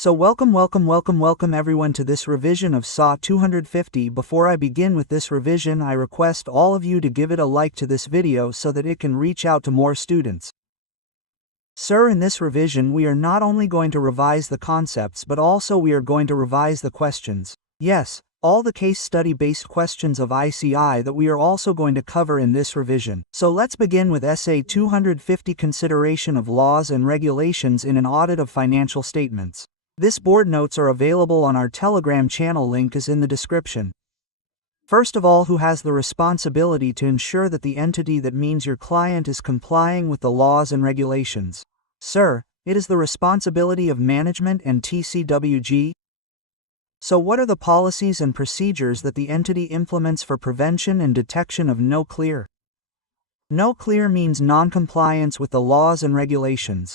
So welcome everyone to this revision of SAW 250. Before I begin with this revision, I request all of you to give it a like to this video so that it can reach out to more students. Sir, in this revision we are not only going to revise the concepts but also we are going to revise the questions. Yes, all the case study based questions of ICI that we are also going to cover in this revision. So let's begin with Essay 250, Consideration of Laws and Regulations in an Audit of Financial Statements. This board notes are available on our Telegram channel, link is in the description. First of all, who has the responsibility to ensure that the entity that means your client is complying with the laws and regulations? Sir, it is the responsibility of management and TCWG. So what are the policies and procedures that the entity implements for prevention and detection of no clear? No clear means non-compliance with the laws and regulations.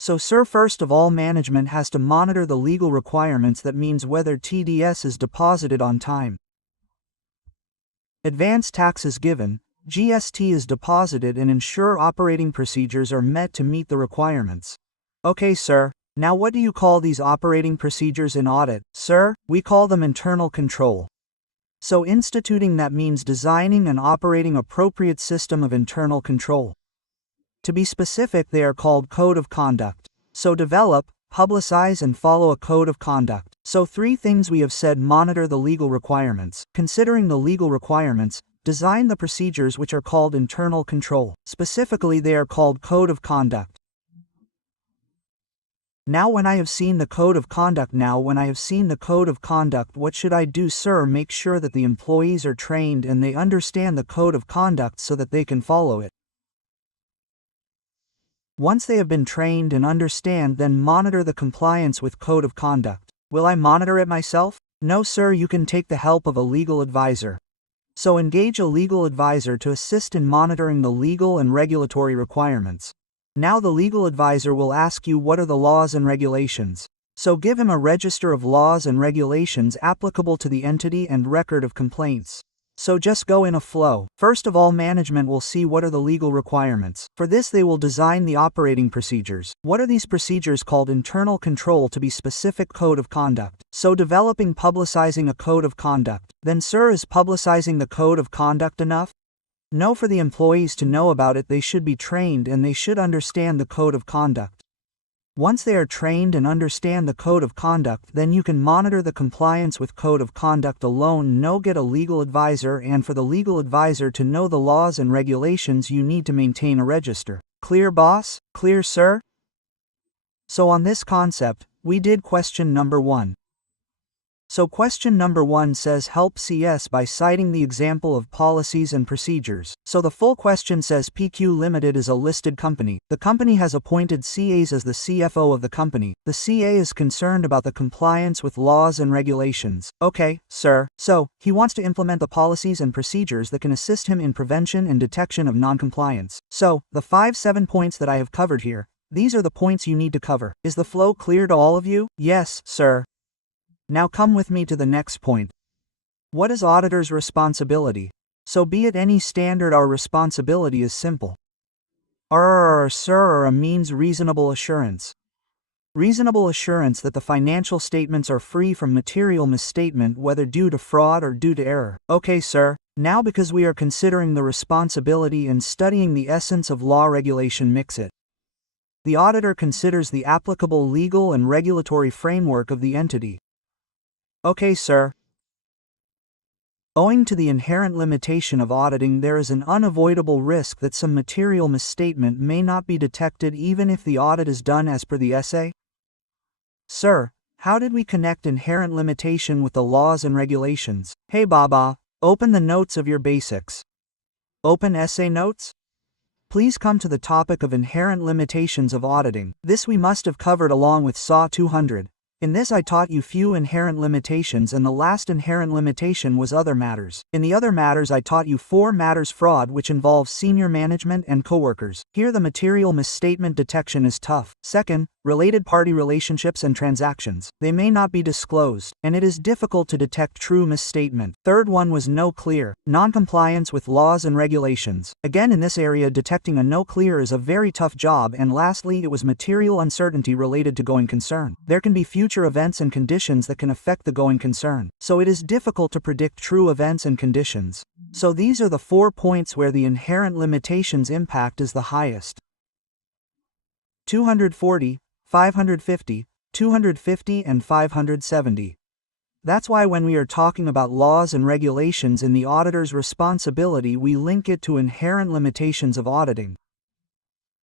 So sir, first of all, management has to monitor the legal requirements, that means whether TDS is deposited on time. Advance tax is given, GST is deposited, and ensure operating procedures are met to meet the requirements. Okay sir, now what do you call these operating procedures in audit? Sir, we call them internal control. So instituting, that means designing and operating appropriate system of internal control. To be specific, they are called code of conduct. So develop, publicize and follow a code of conduct. So three things we have said: monitor the legal requirements, considering the legal requirements, design the procedures, which are called internal control. Specifically, they are called code of conduct. Now when I have seen the code of conduct, what should I do, sir? Make sure that the employees are trained and they understand the code of conduct so that they can follow it. Once they have been trained and understand, then monitor the compliance with code of conduct. Will I monitor it myself? No sir, you can take the help of a legal advisor. So engage a legal advisor to assist in monitoring the legal and regulatory requirements. Now the legal advisor will ask you what are the laws and regulations. So give him a register of laws and regulations applicable to the entity and record of complaints. So just go in a flow. First of all, management will see what are the legal requirements. For this they will design the operating procedures. What are these procedures? Called internal control, to be specific, code of conduct. So developing, publicizing a code of conduct. Then sir, is publicizing the code of conduct enough? No, for the employees to know about it they should be trained and they should understand the code of conduct. Once they are trained and understand the code of conduct, then you can monitor the compliance with code of conduct alone. No, get a legal advisor, and for the legal advisor to know the laws and regulations you need to maintain a register. Clear boss? Clear sir? So on this concept, we did question number 1. So question number 1 says help CS by citing the example of policies and procedures. So the full question says PQ Limited is a listed company. The company has appointed CAs as the CFO of the company. The CA is concerned about the compliance with laws and regulations. Okay, sir. So, he wants to implement the policies and procedures that can assist him in prevention and detection of non-compliance. So, the 7 points that I have covered here, these are the points you need to cover. Is the flow clear to all of you? Yes, sir. Now come with me to the next point. What is auditor's responsibility? So be it any standard, our responsibility is simple. Sir, means reasonable assurance. Reasonable assurance that the financial statements are free from material misstatement, whether due to fraud or due to error. Okay sir, now because we are considering the responsibility and studying the essence of law regulation, mix it. The auditor considers the applicable legal and regulatory framework of the entity. Okay sir. Owing to the inherent limitation of auditing, there is an unavoidable risk that some material misstatement may not be detected even if the audit is done as per the essay. Sir, how did we connect inherent limitation with the laws and regulations? Hey Baba, open the notes of your basics. Open essay notes. Please come to the topic of inherent limitations of auditing. This we must have covered along with SAW 200. In this I taught you few inherent limitations, and the last inherent limitation was other matters. In the other matters I taught you 4 matters: fraud, which involves senior management and coworkers. Here the material misstatement detection is tough. Second, Related party relationships and transactions. They may not be disclosed, and it is difficult to detect true misstatement. Third one was no clear. Non-compliance with laws and regulations. Again, in this area, detecting a no clear is a very tough job. And lastly, it was material uncertainty related to going concern. There can be future events and conditions that can affect the going concern, so it is difficult to predict true events and conditions. So these are the 4 points where the inherent limitations impact is the highest. 240, 550, 250 and 570. That's why when we are talking about laws and regulations in the auditor's responsibility, we link it to inherent limitations of auditing.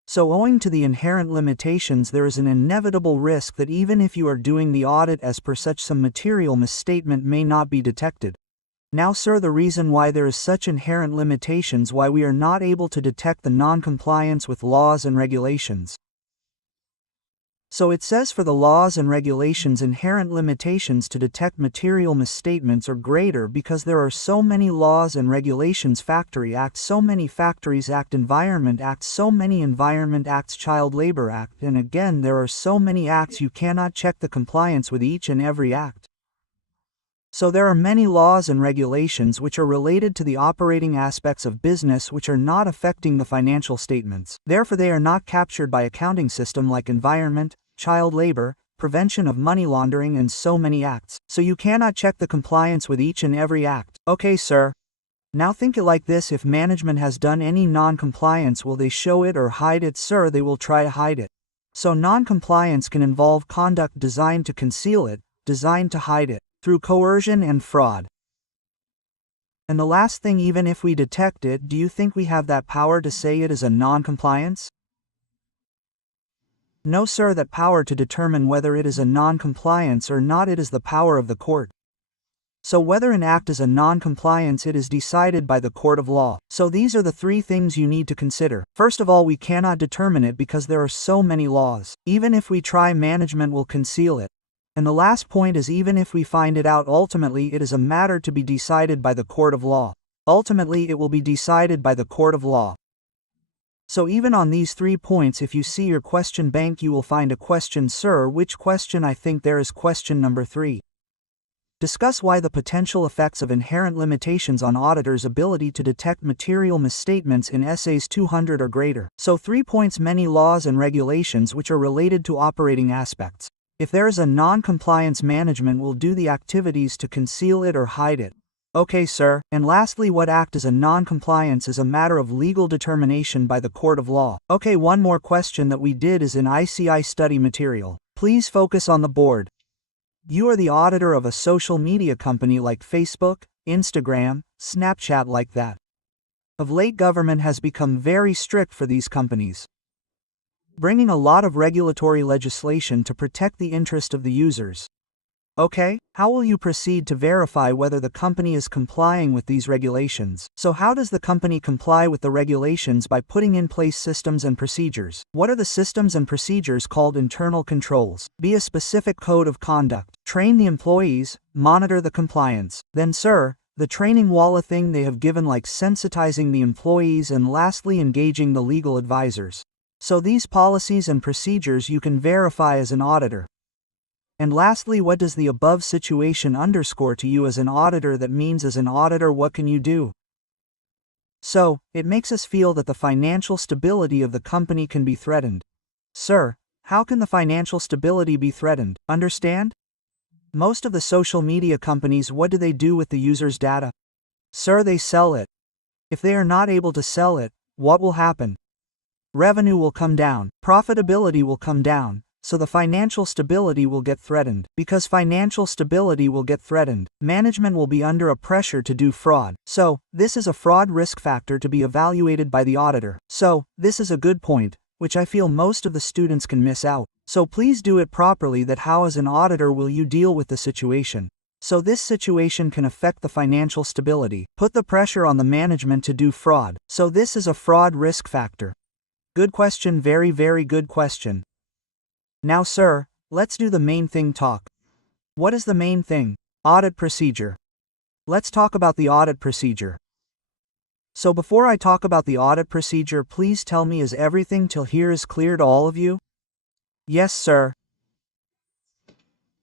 So owing to the inherent limitations, there is an inevitable risk that even if you are doing the audit as per such, some material misstatement may not be detected. Now, sir, the reason why there is such inherent limitations, why we are not able to detect the non-compliance with laws and regulations. So it says for the laws and regulations, inherent limitations to detect material misstatements are greater because there are so many laws and regulations. Factory Act, so many Factories Act, Environment Act, so many Environment Acts, Child Labor Act, and again there are so many acts you cannot check the compliance with each and every act. So there are many laws and regulations which are related to the operating aspects of business which are not affecting the financial statements. Therefore they are not captured by accounting system like environment, child labor, prevention of money laundering and so many acts. So you cannot check the compliance with each and every act. Okay, sir. Now think it like this: if management has done any non-compliance, will they show it or hide it? Sir, they will try to hide it. So non-compliance can involve conduct designed to conceal it, designed to hide it, through coercion and fraud. And the last thing, even if we detect it, do you think we have that power to say it is a non-compliance? No, sir, that power to determine whether it is a non-compliance or not, it is the power of the court. So whether an act is a non-compliance, it is decided by the court of law. So these are the 3 things you need to consider. First of all, we cannot determine it because there are so many laws. Even if we try, management will conceal it. And the last point is, even if we find it out, ultimately it is a matter to be decided by the court of law. Ultimately it will be decided by the court of law. So even on these 3 points, if you see your question bank, you will find a question. Sir, which question? I think there is question number 3. Discuss why the potential effects of inherent limitations on auditors' ability to detect material misstatements in essays 200 or greater. So 3 points: many laws and regulations which are related to operating aspects. If there is a non-compliance, management will do the activities to conceal it or hide it. Okay, sir. And lastly, what act is a non-compliance is a matter of legal determination by the court of law. Okay, one more question that we did is in ICI study material. Please focus on the board. You are the auditor of a social media company like Facebook, Instagram, Snapchat, like that. Of late, government has become very strict for these companies, bringing a lot of regulatory legislation to protect the interest of the users. Okay, how will you proceed to verify whether the company is complying with these regulations? So how does the company comply with the regulations? By putting in place systems and procedures. What are the systems and procedures? Called internal controls. Be a specific code of conduct. Train the employees, monitor the compliance. Then, sir, the training wall thing they have given, like sensitizing the employees, and lastly engaging the legal advisors. So these policies and procedures you can verify as an auditor. And lastly, what does the above situation underscore to you as an auditor? That means as an auditor, what can you do? So, it makes us feel that the financial stability of the company can be threatened. Sir, how can the financial stability be threatened? Understand? Most of the social media companies, what do they do with the user's data? Sir, they sell it. If they are not able to sell it, what will happen? Revenue will come down, profitability will come down. So the financial stability will get threatened. Because financial stability will get threatened, management will be under a pressure to do fraud. So, this is a fraud risk factor to be evaluated by the auditor. So, this is a good point, which I feel most of the students can miss out. So please do it properly. That how as an auditor will you deal with the situation? So this situation can affect the financial stability. Put the pressure on the management to do fraud. So this is a fraud risk factor. Good question, very very good question. Now sir, let's do the main thing talk. What is the main thing? Audit procedure. Let's talk about the audit procedure. So before I talk about the audit procedure, please tell me, is everything till here is clear to all of you? Yes, sir.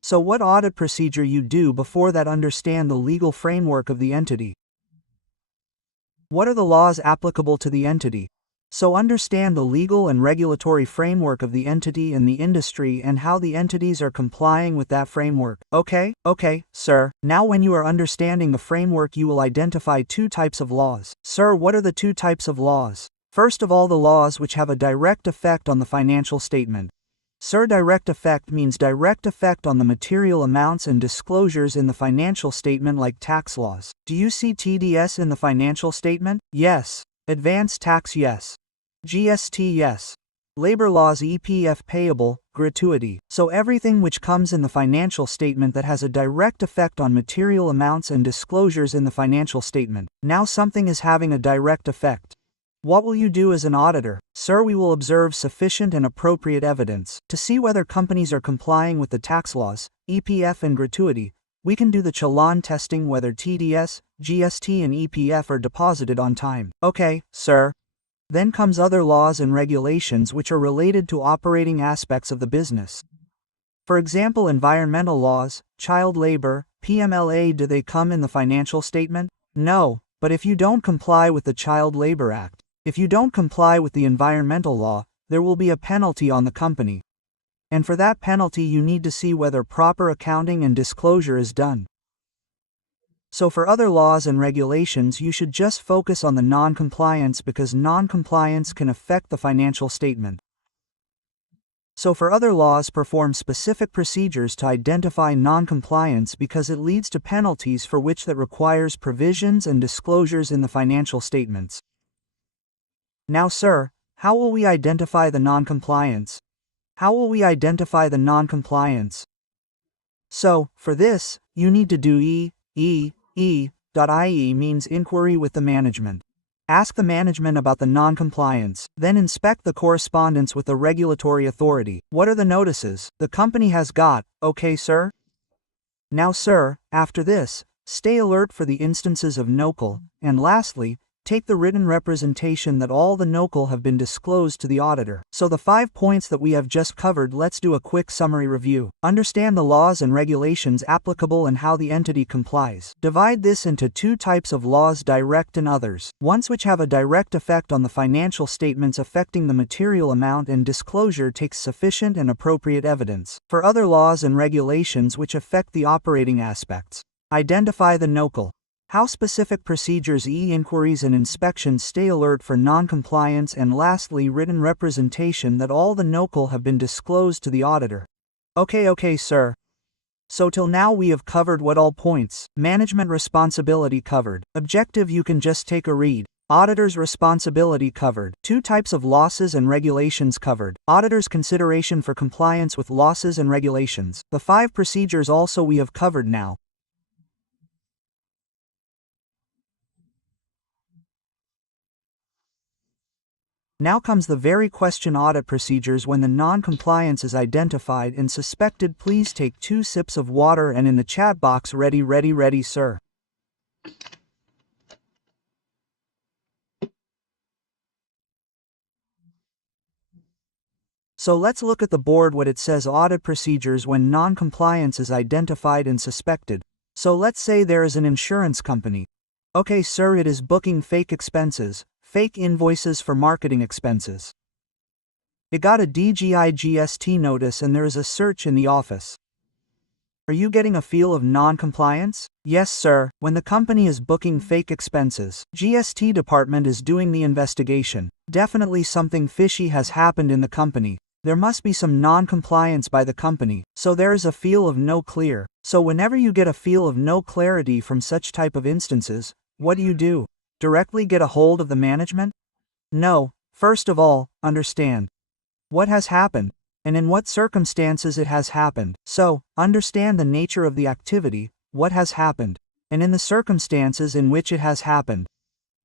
So what audit procedure you do before that? Understand the legal framework of the entity. What are the laws applicable to the entity? So understand the legal and regulatory framework of the entity and the industry and how the entities are complying with that framework. Okay, sir. Now when you are understanding the framework, you will identify two types of laws. Sir, what are the two types of laws? First of all, the laws which have a direct effect on the financial statement. Sir, direct effect means direct effect on the material amounts and disclosures in the financial statement, like tax laws. Do you see TDS in the financial statement? Yes. Advance tax, yes. GST, yes. Labor laws, EPF, payable, gratuity. So everything which comes in the financial statement that has a direct effect on material amounts and disclosures in the financial statement. Now something is having a direct effect. What will you do as an auditor? Sir, we will observe sufficient and appropriate evidence to see whether companies are complying with the tax laws, EPF and gratuity. We can do the challan testing whether TDS, GST and EPF are deposited on time. Okay, sir. Then comes other laws and regulations which are related to operating aspects of the business. For example, environmental laws, child labor, PMLA. Do they come in the financial statement? No, but if you don't comply with the Child Labor Act, if you don't comply with the environmental law, there will be a penalty on the company. And for that penalty you need to see whether proper accounting and disclosure is done. So for other laws and regulations you should just focus on the non-compliance, because non-compliance can affect the financial statement. So for other laws, perform specific procedures to identify non-compliance, because it leads to penalties for which that requires provisions and disclosures in the financial statements. Now, sir, how will we identify the non-compliance? How will we identify the non-compliance? So, for this, you need to do IE means inquiry with the management. Ask the management about the non-compliance, then inspect the correspondence with the regulatory authority. What are the notices the company has got? Okay, sir? Now, sir, after this, stay alert for the instances of NOCL, and lastly, take the written representation that all the NOCL have been disclosed to the auditor. So the 5 points that we have just covered, let's do a quick summary review. Understand the laws and regulations applicable and how the entity complies. Divide this into two types of laws, direct and others. Ones which have a direct effect on the financial statements affecting the material amount and disclosure takes sufficient and appropriate evidence. For other laws and regulations which affect the operating aspects, identify the NOCL. How specific procedures, inquiries and inspections, stay alert for non-compliance, and lastly, written representation that all the NOCL have been disclosed to the auditor. Okay, sir. So till now we have covered what all points. Management responsibility covered. Objective you can just take a read. Auditor's responsibility covered. Two types of losses and regulations covered. Auditor's consideration for compliance with losses and regulations. The 5 procedures also we have covered now. Now comes the very question: audit procedures when the non-compliance is identified and suspected. Please take 2 sips of water and in the chat box, ready, sir. So let's look at the board what it says: audit procedures when non-compliance is identified and suspected. So let's say there is an insurance company. Okay, sir, it is booking fake expenses, fake invoices for marketing expenses. It got a DGI-GST notice and there is a search in the office. Are you getting a feel of non-compliance? Yes, sir. When the company is booking fake expenses, GST department is doing the investigation. Definitely something fishy has happened in the company. There must be some non-compliance by the company, so there is a feel of no clear. So whenever you get a feel of no clarity from such type of instances, what do? Directly get a hold of the management? No. First of all, understand what has happened, and in what circumstances it has happened. So, understand the nature of the activity, what has happened, and in the circumstances in which it has happened.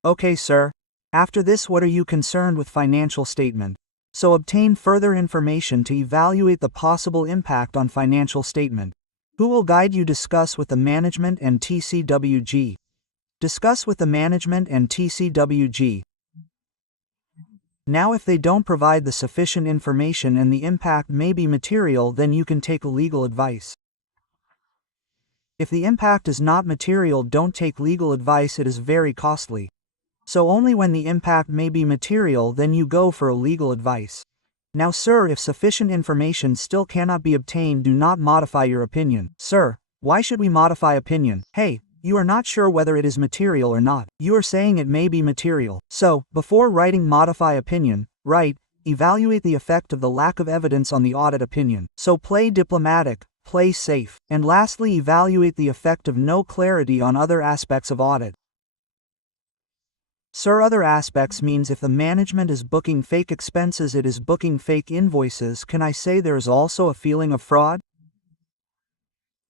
Okay, sir. After this, what are you concerned with? Financial statement. So obtain further information to evaluate the possible impact on financial statement. Who will guide you? Discuss with the management and TCWG. Discuss with the management and TCWG. Now if they don't provide the sufficient information and the impact may be material, then you can take legal advice. If the impact is not material, don't take legal advice, it is very costly. So only when the impact may be material, then you go for a legal advice. Now sir, if sufficient information still cannot be obtained, do not modify your opinion. Sir, why should we modify opinion? Hey, you are not sure whether it is material or not. You are saying it may be material. So, before writing modify opinion, write, evaluate the effect of the lack of evidence on the audit opinion. So play diplomatic, play safe. And lastly, evaluate the effect of no clarity on other aspects of audit. Sir, other aspects means if the management is booking fake expenses, it is booking fake invoices. Can I say there is also a feeling of fraud?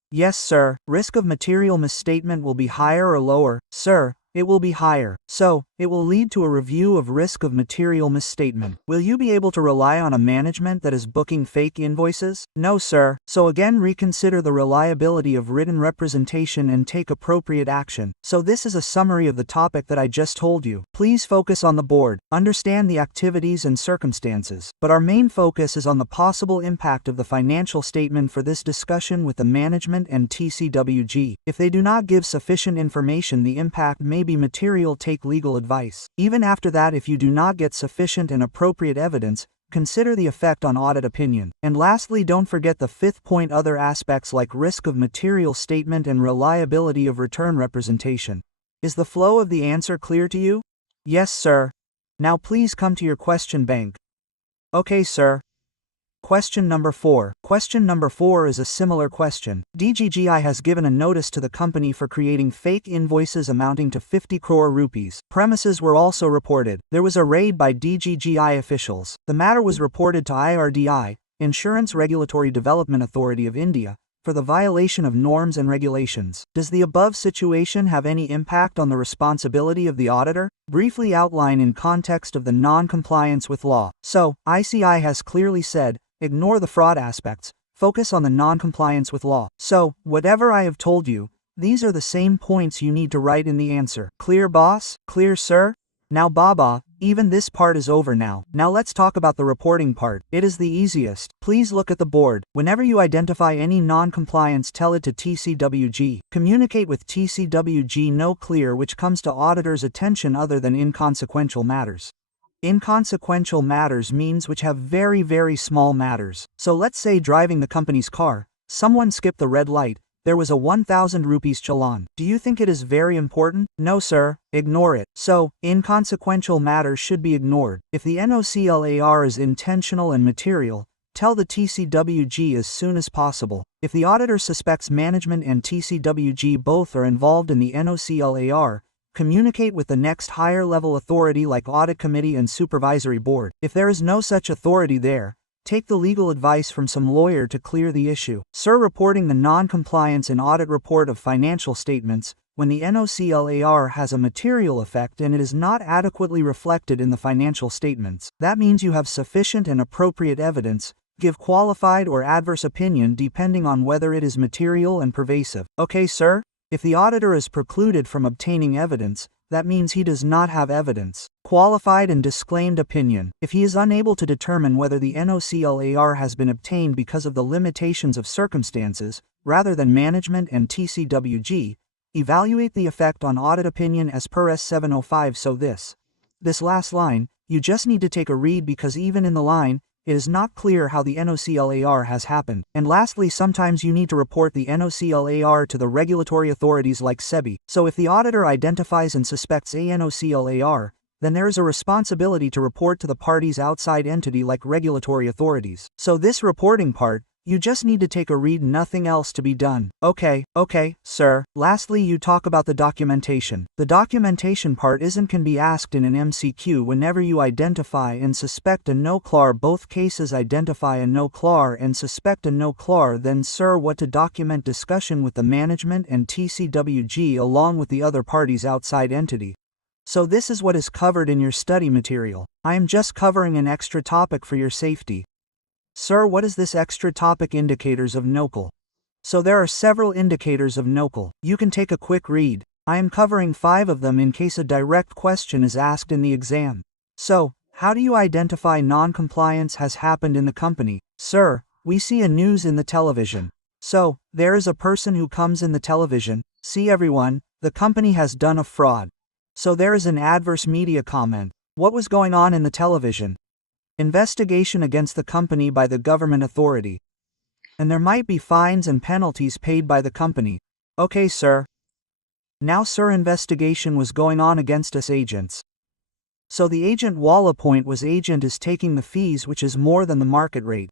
Yes, sir. Risk of material misstatement will be higher or lower? Sir, it will be higher. So, it will lead to a review of risk of material misstatement. Will you be able to rely on a management that is booking fake invoices? No, sir. So again, reconsider the reliability of written representation and take appropriate action. So this is a summary of the topic that I just told you. Please focus on the board, understand the activities and circumstances. But our main focus is on the possible impact of the financial statement for this discussion with the management and TCWG. If they do not give sufficient information, the impact may be material. Take legal advice. Even after that, if you do not get sufficient and appropriate evidence, consider the effect on audit opinion. And lastly, don't forget the fifth point, other aspects like risk of material statement and reliability of return representation. Is the flow of the answer clear to you? Yes, sir. Now please come to your question bank. Okay, sir. Question number 4. Question number 4 is a similar question. DGGI has given a notice to the company for creating fake invoices amounting to 50 crore rupees. Premises were also reported. There was a raid by DGGI officials. The matter was reported to IRDI, Insurance Regulatory Development Authority of India, for the violation of norms and regulations. Does the above situation have any impact on the responsibility of the auditor? Briefly outline in context of the non-compliance with law. So, ICI has clearly said, ignore the fraud aspects, focus on the non-compliance with law. So, whatever I have told you, these are the same points you need to write in the answer. Clear, boss? Clear, sir? Now Baba, even this part is over now. Now let's talk about the reporting part. It is the easiest. Please look at the board. Whenever you identify any non-compliance, tell it to TCWG. Communicate with TCWG. No clear which comes to auditor's attention other than inconsequential matters. Inconsequential matters means which have very, very small matters. So let's say driving the company's car, someone skipped the red light, there was a 1000 rupees challan. Do you think it is very important? No, sir. Ignore it. So, inconsequential matters should be ignored. If the NOCLAR is intentional and material, tell the TCWG as soon as possible. If the auditor suspects management and TCWG both are involved in the NOCLAR, communicate with the next higher level authority like audit committee and supervisory board. If there is no such authority there, take the legal advice from some lawyer to clear the issue. Sir, reporting the non-compliance in audit report of financial statements, when the NOCLAR has a material effect and it is not adequately reflected in the financial statements. That means you have sufficient and appropriate evidence. Give qualified or adverse opinion depending on whether it is material and pervasive. Okay, sir? If the auditor is precluded from obtaining evidence, that means he does not have evidence. Qualified and disclaimed opinion. If he is unable to determine whether the NOCLAR has been obtained because of the limitations of circumstances, rather than management and TCWG, evaluate the effect on audit opinion as per S705. So this last line, you just need to take a read because even in the line, it is not clear how the NOCLAR has happened. And lastly, sometimes you need to report the NOCLAR to the regulatory authorities like SEBI. So if the auditor identifies and suspects a NOCLAR, then there is a responsibility to report to the party's outside entity like regulatory authorities. So this reporting part, you just need to take a read, nothing else to be done. Okay, sir. Lastly, you talk about the documentation. The documentation part can be asked in an MCQ whenever you identify and suspect a no-CLAR. Both cases identify a no-CLAR and suspect a no-CLAR. Then, sir, what to document discussion with the management and TCWG along with the other party's outside entity. So this is what is covered in your study material. I am just covering an extra topic for your safety. Sir, what is this extra topic? Indicators of NOCL. So there are several indicators of NOCL. You can take a quick read. I am covering 5 of them in case a direct question is asked in the exam. So, How do you identify non-compliance has happened in the company? Sir, we see a news in the television. So, there is a person who comes in the television, see everyone, the company has done a fraud. So there is an adverse media comment. What was going on in the television? Investigation against the company by the government authority. And there might be fines and penalties paid by the company. Okay, sir. Now, sir, investigation was going on against us agents. So the agent Walla point was agent is taking the fees which is more than the market rate.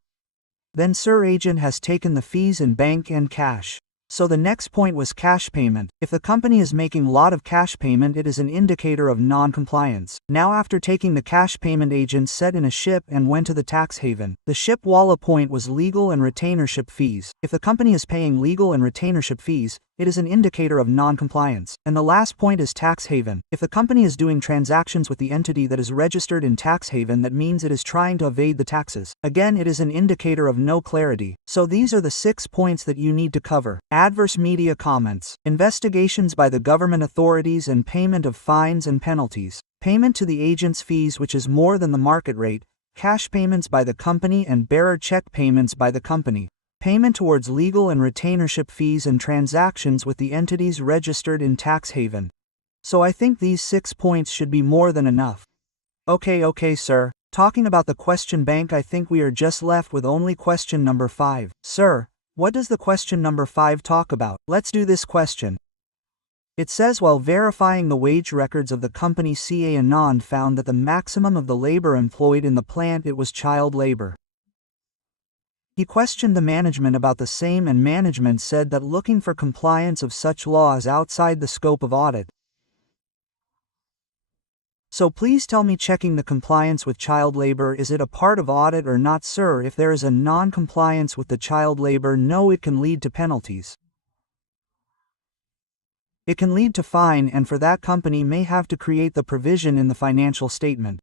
Then sir agent has taken the fees in bank and cash. So the next point was cash payment. If the company is making lot of cash payment, it is an indicator of non-compliance. Now after taking the cash payment, agent set in a ship and went to the tax haven. The ship Walla point was legal and retainership fees. If the company is paying legal and retainership fees, it is an indicator of non-compliance. And the last point is tax haven. If the company is doing transactions with the entity that is registered in tax haven, that means it is trying to evade the taxes. Again, it is an indicator of no clarity. So these are the 6 points that you need to cover. Adverse media comments, investigations by the government authorities, and payment of fines and penalties. Payment to the agent's fees which is more than the market rate, cash payments by the company and bearer check payments by the company. Payment towards legal and retainership fees and transactions with the entities registered in tax haven. So I think these 6 points should be more than enough. Okay, sir. Talking about the question bank, I think we are just left with only question number 5. Sir, what does the question number 5 talk about? Let's do this question. It says, while verifying the wage records of the company, CA Anand found that the maximum of the labor employed in the plant it was child labor. He questioned the management about the same, and management said that looking for compliance of such law is outside the scope of audit. So please tell me, checking the compliance with child labor, is it a part of audit or not, sir? If there is a non-compliance with the child labor, no, it can lead to penalties. It can lead to fine, and for that company may have to create the provision in the financial statement.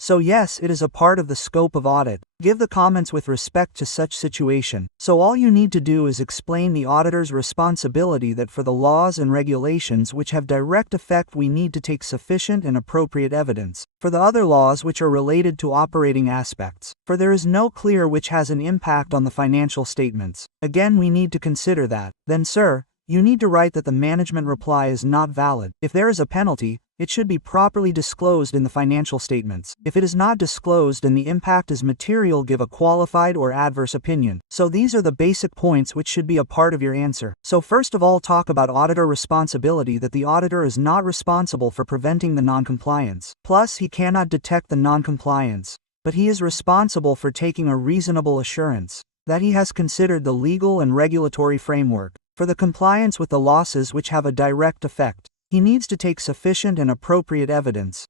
So yes, it is a part of the scope of audit. Give the comments with respect to such situation. So all you need to do is explain the auditor's responsibility, that for the laws and regulations which have direct effect we need to take sufficient and appropriate evidence. For the other laws which are related to operating aspects, for there is no clear which has an impact on the financial statements. Again, we need to consider that. Then sir, you need to write that the management reply is not valid. If there is a penalty, it should be properly disclosed in the financial statements. If it is not disclosed and the impact is material, give a qualified or adverse opinion. So these are the basic points which should be a part of your answer. So first of all, talk about auditor responsibility, that the auditor is not responsible for preventing the non-compliance. Plus, he cannot detect the non-compliance, but he is responsible for taking a reasonable assurance that he has considered the legal and regulatory framework for the compliance with the losses which have a direct effect. He needs to take sufficient and appropriate evidence.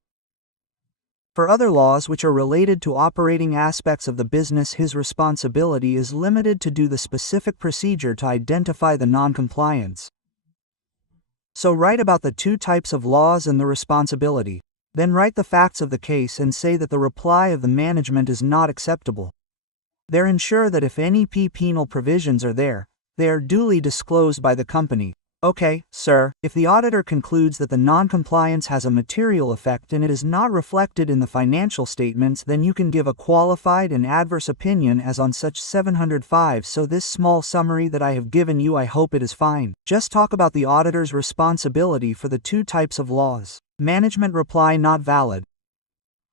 For other laws which are related to operating aspects of the business, his responsibility is limited to do the specific procedure to identify the non-compliance. So write about the 2 types of laws and the responsibility. Then write the facts of the case and say that the reply of the management is not acceptable. There ensure that if any penal provisions are there, they are duly disclosed by the company. Okay, sir, if the auditor concludes that the non-compliance has a material effect and it is not reflected in the financial statements, then you can give a qualified and adverse opinion as on such 705. So this small summary that I have given you, I hope it is fine. Just talk about the auditor's responsibility for the 2 types of laws. Management reply not valid.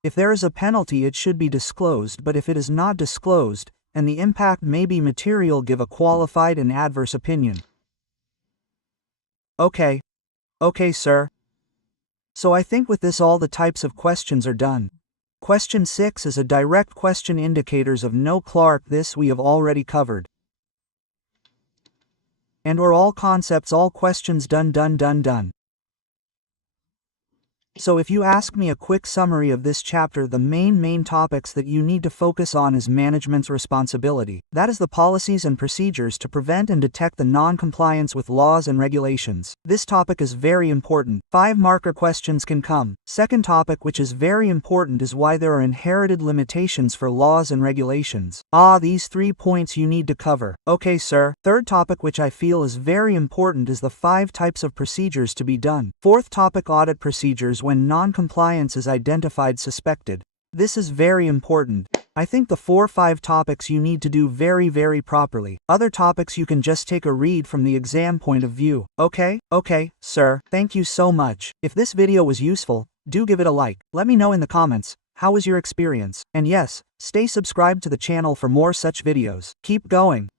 If there is a penalty, it should be disclosed, but if it is not disclosed, and the impact may be material, give a qualified and adverse opinion. Okay, sir. So I think with this all the types of questions are done. Question 6 is a direct question, indicators of no Clark. This we have already covered. And or all concepts, all questions done. So if you ask me a quick summary of this chapter, the main topics that you need to focus on is management's responsibility. That is the policies and procedures to prevent and detect the non-compliance with laws and regulations. This topic is very important. 5 marker questions can come. Second topic, which is very important, is why there are inherited limitations for laws and regulations. These 3 points you need to cover. Okay, sir. Third topic, which I feel is very important, is the 5 types of procedures to be done. Fourth topic, audit procedures when non-compliance is identified, suspected. This is very important. I think the 4-5 topics you need to do very properly. Other topics you can just take a read from the exam point of view. Okay, sir. Thank you so much. If this video was useful, do give it a like. Let me know in the comments, how was your experience? And yes, stay subscribed to the channel for more such videos. Keep going.